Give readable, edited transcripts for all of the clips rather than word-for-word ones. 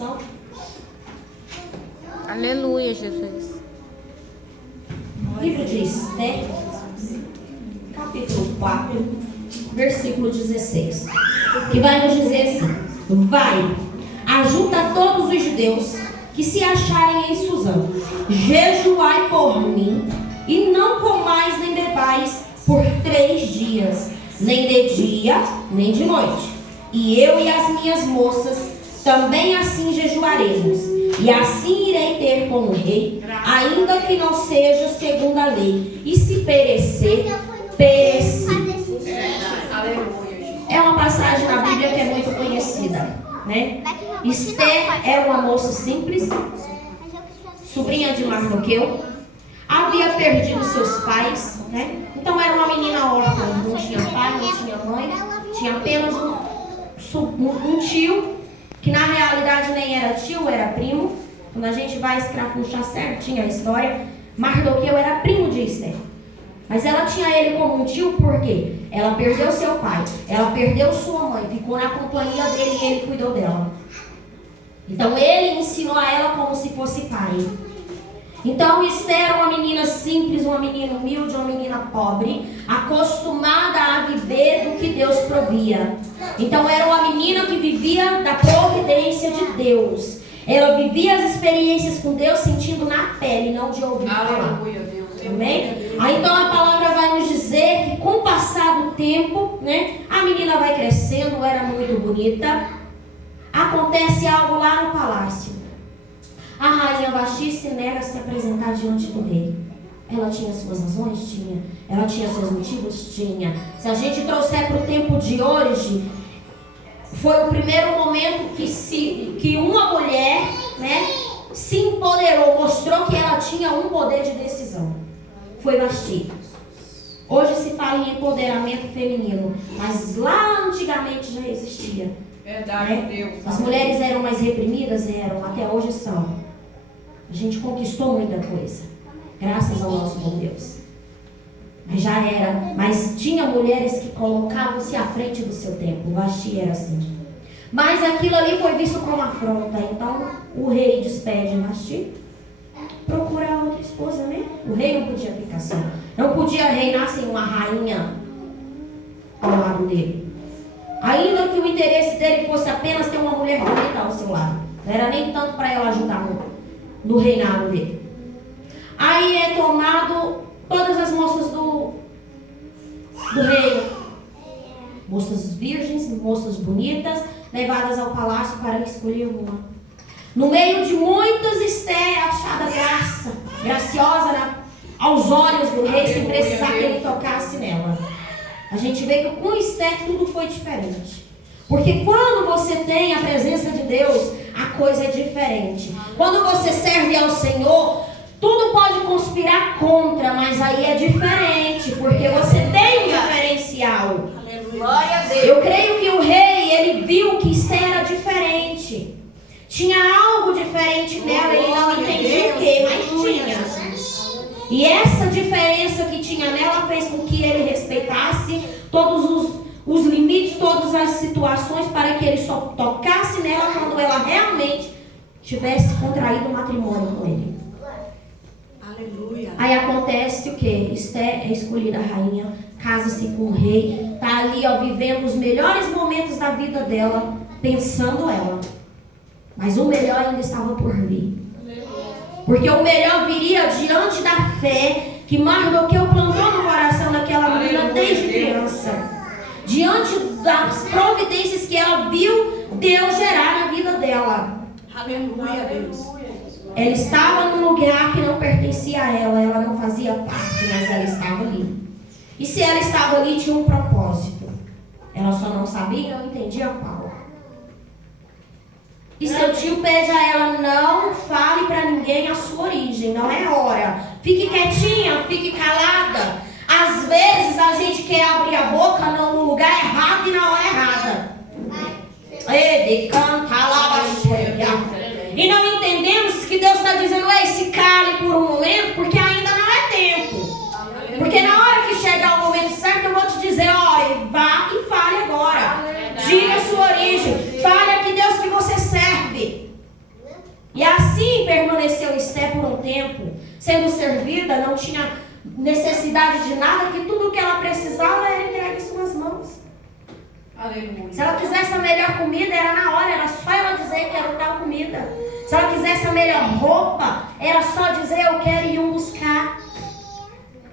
atenção. Aleluia, Jesus. Livro de Esther, capítulo 4, versículo 16. Que vai nos dizer assim: vai, ajunta todos os judeus que se acharem em Suzã, jejuai por mim, e não comais nem bebais por 3 dias, nem de dia, nem de noite. E eu e as minhas moças também assim jejuaremos, e assim irei ter com o rei, ainda que não seja segundo a lei. E se perecer, pereci. É uma passagem na Bíblia que é muito conhecida, né? Esther era uma moça simples, sobrinha de Mardoqueu, havia perdido seus pais, né? Então era uma menina órfã, não tinha pai, não tinha mãe, tinha apenas um tio, que na realidade nem era tio, era primo. Quando a gente vai escrapuchar certinho a história, Mardoqueu era primo de Esther. Mas ela tinha ele como um tio porque ela perdeu seu pai, ela perdeu sua mãe, ficou na companhia dele e ele cuidou dela. Então ele ensinou a ela como se fosse pai. Então Esther era uma menina simples, uma menina humilde, uma menina pobre, acostumada a viver do que Deus provia. Então era uma menina que vivia da providência de Deus. Ela vivia as experiências com Deus sentindo na pele, não de ouvir falar. Amém? Aí então a palavra vai nos dizer que com o passar do tempo, né, a menina vai crescendo, era muito bonita. Acontece algo lá no palácio. A rainha Vasti se nega a se apresentar diante do rei. Ela tinha suas razões? Tinha. Ela tinha seus motivos? Tinha. Se a gente trouxer para o tempo de hoje, foi o primeiro momento que uma mulher, né, se empoderou, mostrou que ela tinha um poder de decisão. Foi Vasti. Hoje se fala em empoderamento feminino, mas lá antigamente já existia. Verdade, né? Deus. As mulheres eram mais reprimidas? Eram, até hoje são. A gente conquistou muita coisa, graças ao nosso bom Deus. Mas já era, mas tinha mulheres que colocavam-se à frente do seu tempo. Vasti era assim. Mas aquilo ali foi visto como afronta. Então o rei despede Vasti, procura outra esposa, né? O rei não podia ficar assim. Não podia reinar sem uma rainha ao lado dele. Ainda que o interesse dele fosse apenas ter uma mulher bonita ao seu lado. Não era nem tanto para ela ajudar no reinado dele. Aí é tomado todas as moças do rei. Moças virgens, moças bonitas, levadas ao palácio para escolher uma. No meio de muitas, Esther, achada graciosa aos olhos do rei, sem precisar que ele tocasse nela. A gente vê que com Esther tudo foi diferente. Porque quando você tem a presença de Deus, a coisa é diferente. Quando você serve ao Senhor, tudo pode conspirar contra, mas aí é diferente, porque você tem um diferencial. Glória a Deus. Eu creio que o rei, ele viu que Esther era diferente. Tinha algo diferente nela, ele não entendia o que, mas tinha. E essa diferença que tinha nela fez com que ele respeitasse todos os limites, todas as situações, para que ele só tocasse nela quando ela realmente tivesse contraído um matrimônio com ele. Aleluia. Aí acontece o que? Esther é escolhida rainha, casa-se com o rei, está ali ó, vivendo os melhores momentos da vida dela, pensando ela. Mas o melhor ainda estava por vir. Porque o melhor viria diante da fé que Mardoqueu plantou no coração daquela menina desde criança. Diante das providências que ela viu Deus gerar na vida dela. Aleluia, Deus. Ela estava num lugar que não pertencia a ela, ela não fazia parte, mas ela estava ali. E se ela estava ali, tinha um propósito. Ela só não sabia e não entendia qual. E seu tio pede a ela: não fale para ninguém a sua origem, não é hora. Fique quietinha, fique calada. Às vezes a gente quer abrir a boca no lugar errado e na hora errada. E não entendemos que Deus está dizendo: ei, se cale por um momento, porque ainda não é tempo. Porque na hora que chegar o momento certo, eu vou te dizer: olha, vá e fale agora. Diga a sua origem. Fale a que Deus que você serve. E assim permaneceu Esté por um tempo, sendo servida, não tinha necessidade de nada, que tudo que ela precisava era entregue em suas mãos. Aleluia. Se ela quisesse a melhor comida, era na hora, era só ela dizer que era tal comida. Se ela quisesse a melhor roupa, era só dizer eu quero ir buscar.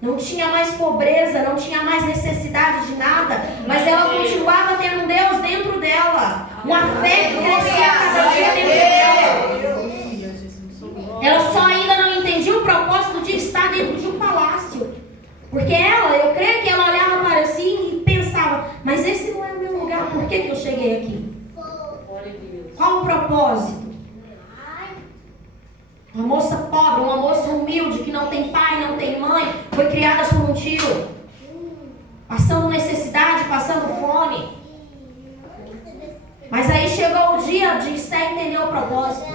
Não tinha mais pobreza, não tinha mais necessidade de nada, mas ela continuava tendo Deus dentro dela. Uma fé que crescia cada dia dentro dela. Ela só ainda não entendia o propósito de estar dentro de um palácio. Porque ela, eu creio que ela olhava para si e pensava, mas esse não é o meu lugar, por que eu cheguei aqui? Qual o propósito? Uma moça pobre, uma moça humilde, que não tem pai, não tem mãe, foi criada por um tio, passando necessidade, passando fome. Mas aí chegou o dia de Esté entender o propósito.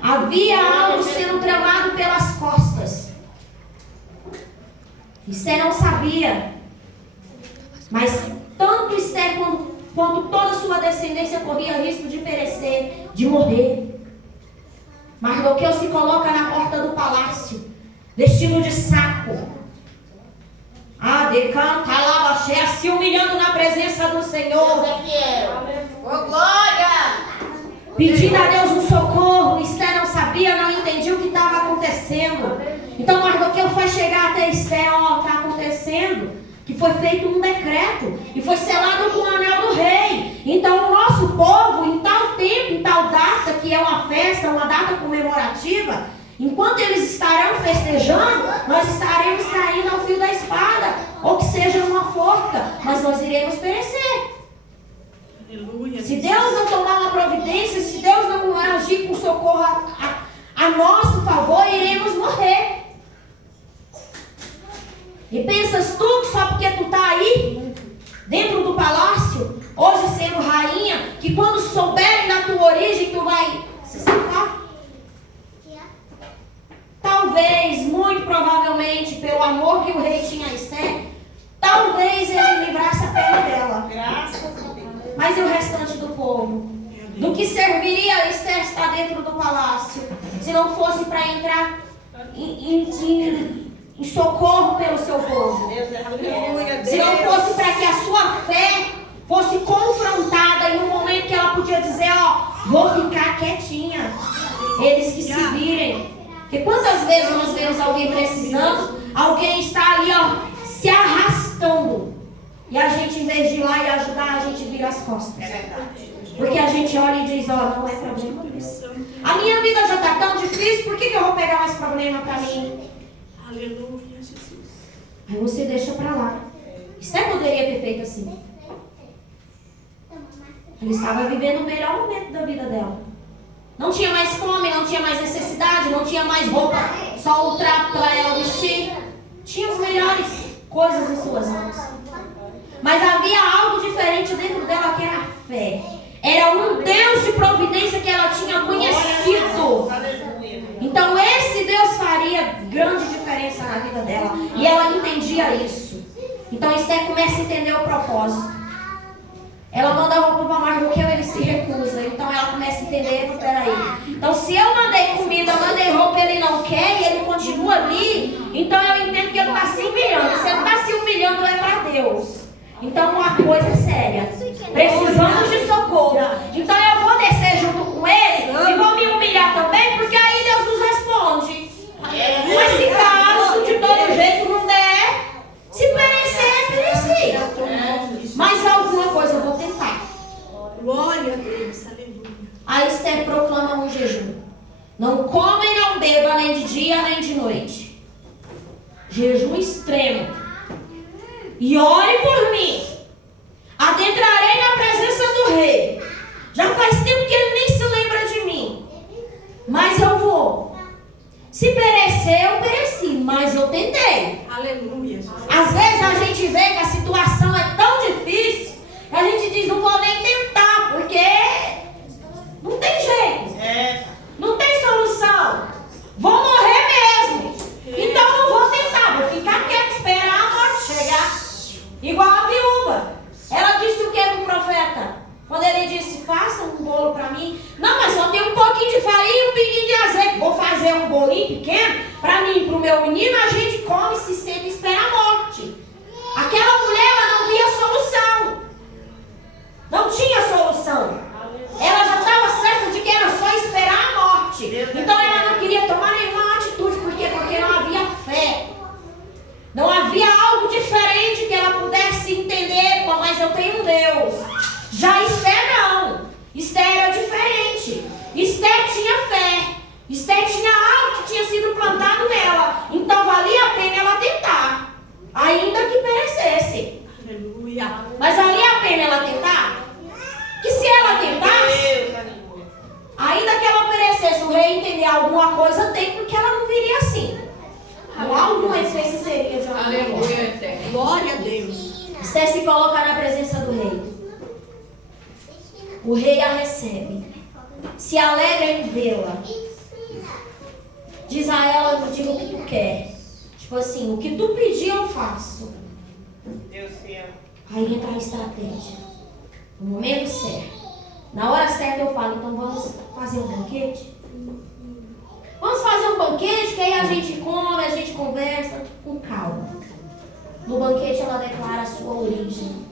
Havia algo sendo tramado pelas costas. Esté não sabia. Mas tanto Esté quanto toda a sua descendência corria risco de perecer, de morrer. Mardoqueu se coloca na porta do palácio, vestido de saco. Decanta, se humilhando na presença do Senhor. Oh, glória! Pedindo a Deus um socorro. Esté não sabia, não entendia o que estava acontecendo. Então Mardoqueu foi chegar até Esté, está acontecendo. Que foi feito um decreto e foi selado com o anel do rei. Então o nosso povo, em tal tempo, em tal data, que é uma festa, uma data comemorativa, enquanto eles estarão festejando, nós estaremos caindo ao fio da espada, ou que seja uma forca, mas nós iremos perecer. Aleluia. Se Deus não tomar uma providência, se Deus não agir com socorro a nosso favor, iremos morrer. E pensas tu que só porque tu está aí, dentro do palácio, hoje sendo rainha, que quando souberem da tua origem, tu vai se salvar? Talvez, muito provavelmente, pelo amor que o rei tinha a Esté, talvez ele livrasse a pele dela. Graças a Deus. Mas e o restante do povo? Do que serviria Esté estar dentro do palácio, se não fosse para entrar em socorro pelo seu povo? Se não fosse para que a sua fé fosse confrontada em um momento que ela podia dizer, vou ficar quietinha, eles que se virem. Porque quantas vezes nós vemos alguém precisando, alguém está ali se arrastando, e a gente, em vez de ir lá e ajudar, a gente vira as costas. Porque a gente olha e diz, não é problema disso. A minha vida já está tão difícil, por que eu vou pegar mais problema para mim? Aleluia, Jesus. Aí você deixa para lá. Esté poderia ter feito assim. Ela estava vivendo o melhor momento da vida dela. Não tinha mais fome, não tinha mais necessidade, não tinha mais roupa, só o trapo para ela vestir. Tinha as melhores coisas em suas mãos. Mas havia algo diferente dentro dela, que era a fé. Era um Deus de providência que ela tinha conhecido. Então esse Deus faria grande diferença na vida dela. E ela entendia isso. Então Esté começa a entender o propósito. Ela manda roupa para Mardoqueu, ele se recusa. Então ela começa a entender, peraí. Então se eu mandei comida, mandei roupa, ele não quer e ele continua ali, então eu entendo que ele está se humilhando. Se ele está se humilhando, é para Deus. Então uma coisa é séria. Precisamos de socorro. Então eu vou descer junto com ele e vou me humilhar também, porque aí Deus nos responde. Mas se caso de todo jeito não der, se perecer, pereci. Mas alguma coisa eu vou tentar. Glória a Deus, aleluia. A Esté proclama um jejum. Não coma e não beba nem de dia nem de noite. Jejum extremo. E ore por mim. Adentrarei na presença do rei. Já faz tempo que ele nem se lembra de mim. Mas eu vou. Se perecer, eu pereci. Mas eu tentei. Aleluia, Jesus. Às vezes a gente vê que a situação é tão difícil que a gente diz, não vou nem tentar, porque não tem jeito. Não tem solução. Vou morrer mesmo. Então não vou tentar, vou ficar quieto, esperar a morte chegar. Igual a viúva. Ela disse o que pro profeta? Quando ele disse, faça um bolo para fazer um bolinho pequeno, para mim e para o meu menino, a gente come, se sente e espera a morte. Aquela mulher, ela não via solução. Não tinha solução. Ela já estava certa de que era só esperar a morte. Então ela não queria tomar nenhuma atitude. Por quê? Porque não havia fé. Não havia algo diferente que ela pudesse entender. Pô, mas eu tenho um Deus. Já Esther não. Esther era diferente. Esther tinha fé. Esther tinha algo que tinha sido plantado nela. Então valia a pena ela tentar. Ainda que perecesse. Aleluia. Mas valia a pena ela tentar? Que se ela tentasse, ainda que ela perecesse, o rei entender alguma coisa tem, porque ela não viria assim. Algum efeito seria de alguma Aleluia, forma. eterno. Glória a Deus. Esther se coloca na presença do rei. O rei a recebe. Se alegra em vê-la. Diz a ela, eu digo o que tu quer. Tipo assim, o que tu pedir eu faço. Deus céu. Aí entra a estratégia. No momento certo. Na hora certa eu falo, então vamos fazer um banquete? Vamos fazer um banquete, que aí a gente come, a gente conversa com calma. No banquete ela declara a sua origem.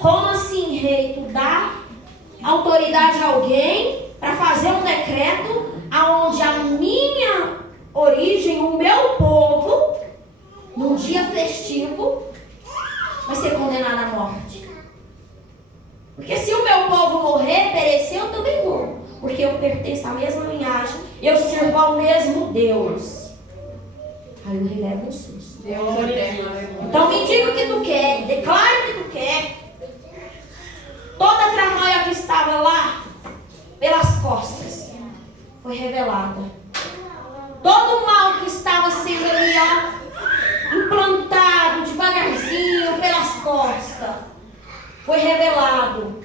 Como assim, rei? Tu dá autoridade a alguém para fazer um decreto aonde a minha origem, o meu povo, num dia festivo, vai ser condenado à morte. Porque se o meu povo morrer, perecer, eu também vou. Porque eu pertenço à mesma linhagem, eu sirvo ao mesmo Deus. Aí o rei leva um susto. Deus eterno. Aleluia. Então me diga o que tu quer, declara o que tu quer. Toda a tramóia que estava lá, pelas costas, foi revelada. Todo o mal que estava sendo ali, ó, implantado devagarzinho pelas costas, foi revelado.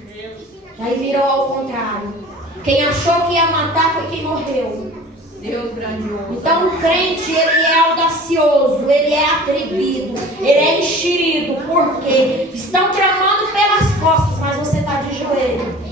Aí virou ao contrário. Quem achou que ia matar foi quem morreu. Deus grandioso. Então o crente, ele é audacioso, ele é atrevido, ele é enxerido, porque estão tramando pelas costas, mas você está de joelho.